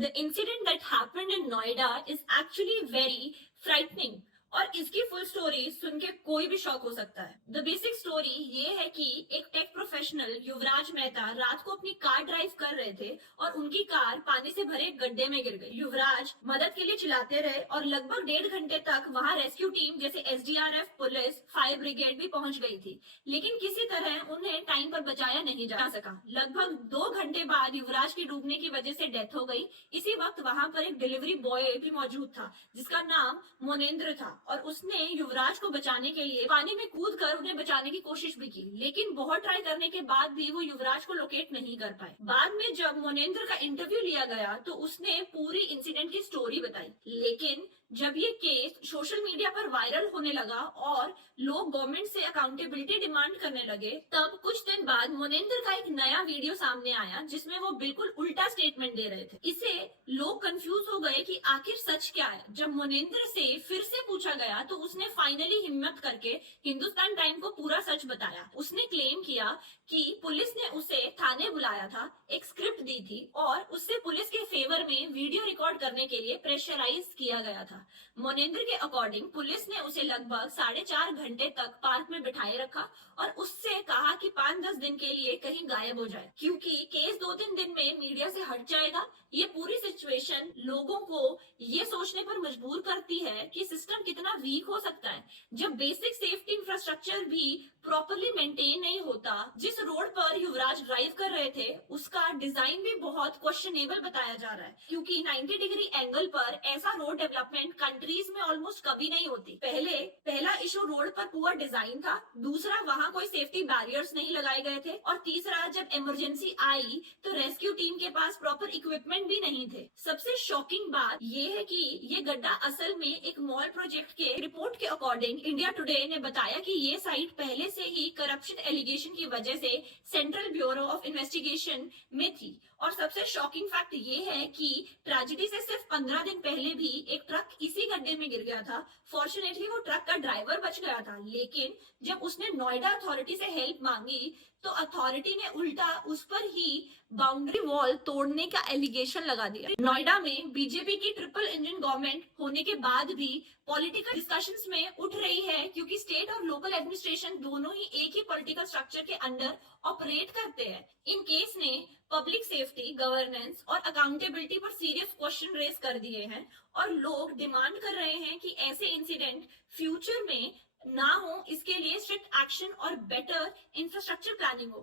The incident that happened in Noida is actually very frightening. और इसकी full story सुन के कोई भी शॉक हो सकता है। द बेसिक स्टोरी ये है कि एक टेक प्रोफेशनल युवराज मेहता रात को अपनी कार ड्राइव कर रहे थे और उनकी कार पानी से भरे एक गड्ढे में गिर गई। युवराज मदद के लिए चिल्लाते रहे और लगभग 1.5 घंटे तक वहां रेस्क्यू टीम जैसे एसडीआरएफ, पुलिस, फायर ब्रिगेड भी पहुंच गई थी, लेकिन किसी तरह उन्हें टाइम पर बचाया नहीं जा सका। लगभग 2 घंटे बाद युवराज की डूबने की वजह से डेथ हो गई। इसी वक्त वहां पर एक डिलीवरी बॉय भी मौजूद था जिसका नाम मोनेंद्र था और उसने युवराज को बचाने के लिए पानी में कूदकर उन्हें बचाने की कोशिश भी की, लेकिन बहुत ट्राई करने के बाद भी वो युवराज को लोकेट नहीं कर पाए। बाद में जब मोनेंद्र का इंटरव्यू लिया गया तो उसने पूरी इंसिडेंट की स्टोरी बताई, लेकिन जब ये केस सोशल मीडिया पर वायरल होने लगा और लोग गवर्नमेंट से अकाउंटेबिलिटी डिमांड करने लगे, तब कुछ दिन बाद मोनेंद्र का एक नया वीडियो सामने आया जिसमें वो बिल्कुल उल्टा स्टेटमेंट दे रहे थे। इसे लोग कंफ्यूज हो गए कि आखिर सच क्या है। जब मोनेंद्र से फिर से पूछा गया तो उसने फाइनली हिम्मत करके हिंदुस्तान टाइम को पूरा सच बताया। उसने क्लेम किया कि पुलिस ने उसे थाने बुलाया था, एक स्क्रिप्ट दी थी और उससे पुलिस के फेवर में वीडियो रिकॉर्ड करने के लिए प्रेशराइज किया गया था। मोनेंद्र के अकॉर्डिंग पुलिस ने उसे लगभग 4.5 घंटे तक पार्क में बिठाए रखा और उससे कहा कि 5-10 दिन के लिए कहीं गायब हो जाए, क्योंकि केस 2-3 दिन में मीडिया से हट जाएगा। ये पूरी सिचुएशन लोगों को ये सोचने पर मजबूर करती है कि सिस्टम कितना वीक हो सकता है जब बेसिक सेफ्टी इंफ्रास्ट्रक्चर भी प्रॉपरली मेंटेन नहीं होता। जिस रोड पर युवराज ड्राइव कर रहे थे उसका डिजाइन भी बहुत क्वेश्चनेबल बताया जा रहा है, क्योंकि 90 डिग्री एंगल पर ऐसा रोड डेवलपमेंट कंट्रीज में ऑलमोस्ट कभी नहीं होती। पहला इशू रोड पर पुअर डिजाइन था, दूसरा वहां कोई सेफ्टी बैरियर्स नहीं लगाए गए थे और तीसरा जब इमरजेंसी आई तो रेस्क्यू टीम के पास प्रॉपर इक्विपमेंट भी नहीं थे। सबसे शॉकिंग बात ये है कि ये गड्ढा असल में एक मॉल प्रोजेक्ट के रिपोर्ट के अकॉर्डिंग इंडिया टुडे ने बताया कि ये साइट पहले से ही करप्शन एलिगेशन की वजह से सेंट्रल ब्यूरो ऑफ इन्वेस्टिगेशन में थी। और सबसे शॉकिंग फैक्ट ये है कि ट्रेजेडी से सिर्फ 15 दिन पहले भी एक ट्रक इसी गड्ढे में गिर गया था। फॉर्चुनेटली वो ट्रक का ड्राइवर बच गया था, लेकिन जब उसने नोएडा अथॉरिटी से हेल्प मांगी तो अथॉरिटी ने उल्टा उस पर ही बाउंड्री वॉल तोड़ने का एलिगेशन लगा दिया। नोएडा में बीजेपी की ट्रिपल इंजन गवर्नमेंट होने के बाद भी पॉलिटिकल डिस्कशंस में उठ रही है, क्योंकि स्टेट और लोकल एडमिनिस्ट्रेशन दोनों ही एक ही पॉलिटिकल स्ट्रक्चर के अंडर ऑपरेट करते हैं। इन केस ने पब्लिक सेफ्टी, गवर्नेंस और अकाउंटेबिलिटी पर सीरियस क्वेश्चन रेज कर दिए हैं और लोग डिमांड कर रहे हैं कि ऐसे इंसिडेंट फ्यूचर में ना हो, इसके लिए स्ट्रिक्ट एक्शन और बेटर इंफ्रास्ट्रक्चर प्लानिंग हो।